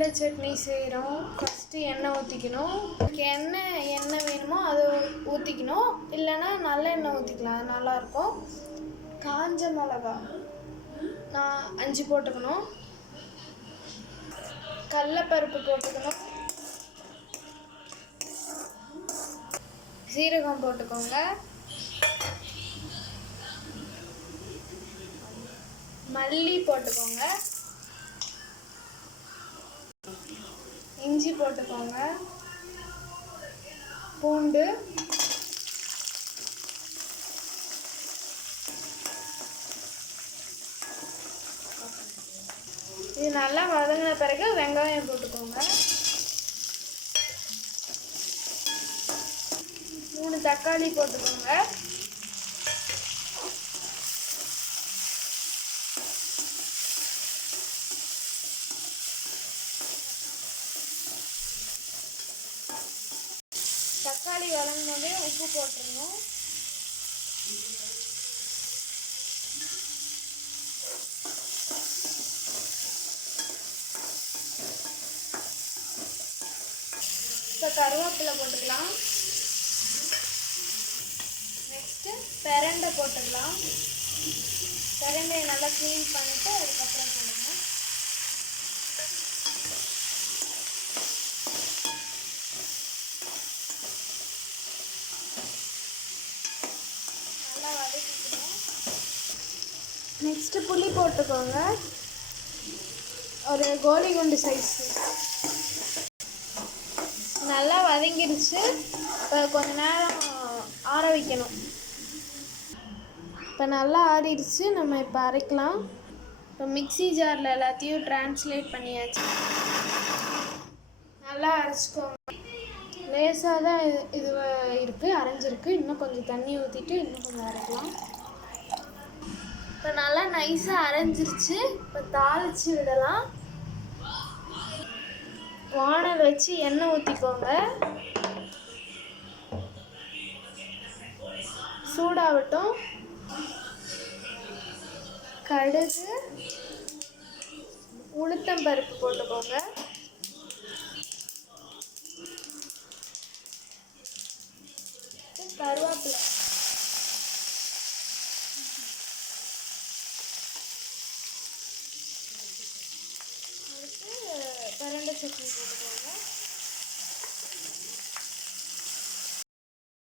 பிரண்டை சட்னி செய்கிறோம். ஃபஸ்ட்டு எண்ணெய் ஊற்றிக்கணும். எண்ணெய் வேணுமோ அதை ஊற்றிக்கணும், இல்லைன்னா நல்லெண்ணெய் ஊற்றிக்கலாம், அது நல்லாயிருக்கும். காஞ்ச மிளகா நான் 5 போட்டுக்கணும். கடலைப்பருப்பு போட்டுக்கணும். சீரகம் போட்டுக்கோங்க. மல்லி போட்டுக்கோங்க. இஞ்சி போட்டுக்கோங்க. பூண்டு, இது நல்லா வதங்கின பிறகு வெங்காயம் போட்டுக்கோங்க. 3 தக்காளி போட்டுக்கோங்க. தக்காளி வதங்கினதே உப்பு போட்டுருணும். இப்போ கருவேப்பிலை போட்டுக்கலாம். நெக்ஸ்ட்டு பிரண்டை போட்டுக்கலாம். பிரண்டையை நல்லா க்ளீன் பண்ணிவிட்டு அதுக்கப்புறம் போடுங்க. நல்லா வதக்கிக்கணும். நெக்ஸ்ட்டு புளி போட்டுக்கோங்க, ஒரு கோலி குண்டு சைஸு. நல்லா வதங்கிடுச்சு. இப்போ கொஞ்ச நேரம் ஆற வைக்கணும். இப்போ நல்லா ஆறிடுச்சு. நம்ம இப்போ அரைக்கலாம். இப்போ மிக்ஸி ஜாரில் எல்லாத்தையும் ட்ரான்ஸ்லேட் பண்ணியாச்சு. நல்லா அரைச்சிக்கோங்க. லேசாக தான் இது இருக்குது, அரைஞ்சிருக்கு. இன்னும் கொஞ்சம் தண்ணி ஊற்றிட்டு இன்னும் கொஞ்சம் அரைக்கலாம். இப்போ நல்லா நைஸாக அரைஞ்சிருச்சு. இப்போ தாளித்து விடலாம். வானல் வச்சு எண்ணெய் ஊற்றிக்கோங்க. சூடாகட்டும். கடுகு, உளுத்தம்பருப்பு போட்டுக்கோங்க. கருவேப்பிலை, அடுத்து பிரண்டை சட்னி போட்டுக்கோங்க.